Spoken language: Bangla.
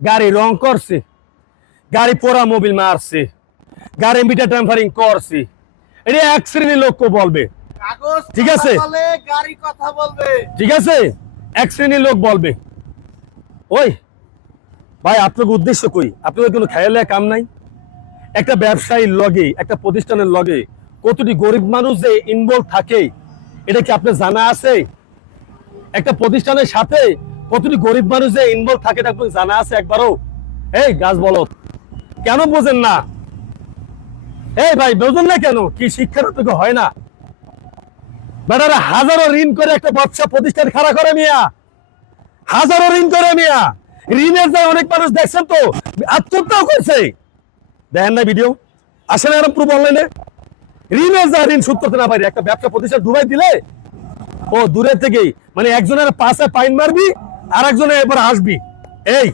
গাড়ি রং করছে, গাড়ি পোড়া মোবিল মারছে, গাড়ি মিটার ট্রাম্পারিং করছে, এটা এক শ্রেণীর লোক বলবে। ঠিক আছে, গাড়ি কথা বলবে। ঠিক আছে, এক শ্রেণীর লোক বলবে। ওই ভাই আপনার উদ্দেশ্য কই? আপনাদের কোনো খেয়ালে কাম নাই? একটা ব্যবসায়ীর লগে, একটা প্রতিষ্ঠানের লগে কতটি গরিব মানুষ যে ইনভলভ থাকে এটা কি আপনার জানা আছে? একটা প্রতিষ্ঠানের সাথে কতটি গরিব মানুষ যে ইনভলভ থাকে এটা আপনার জানা আছে একবারও? এই গাছ বলদ, কেন বোঝেন না? এই ভাই বোঝেন না কেন? কি শিক্ষার আপনাকে হয় না? বেটারা হাজারো ঋণ করে একটা ব্যবসা প্রতিষ্ঠান খাড়া করে মিয়া, হাজারো ঋণ করে মিয়া। ঋণের যায় অনেক মানুষ দেখছেন তো আত্মহত্যাও করছে, দেখেন না ভিডিও? আসেন এরকম প্রুফ অনলাইনে। ঋণের যায় ঋণ শোধ করতে না পারি, একটা ব্যবসা প্রতিষ্ঠান ডুবাই দিলে ও দূরের থেকেই মানে একজনের পাশে পাইন মারবি আর একজনের এবার হাসবি। এই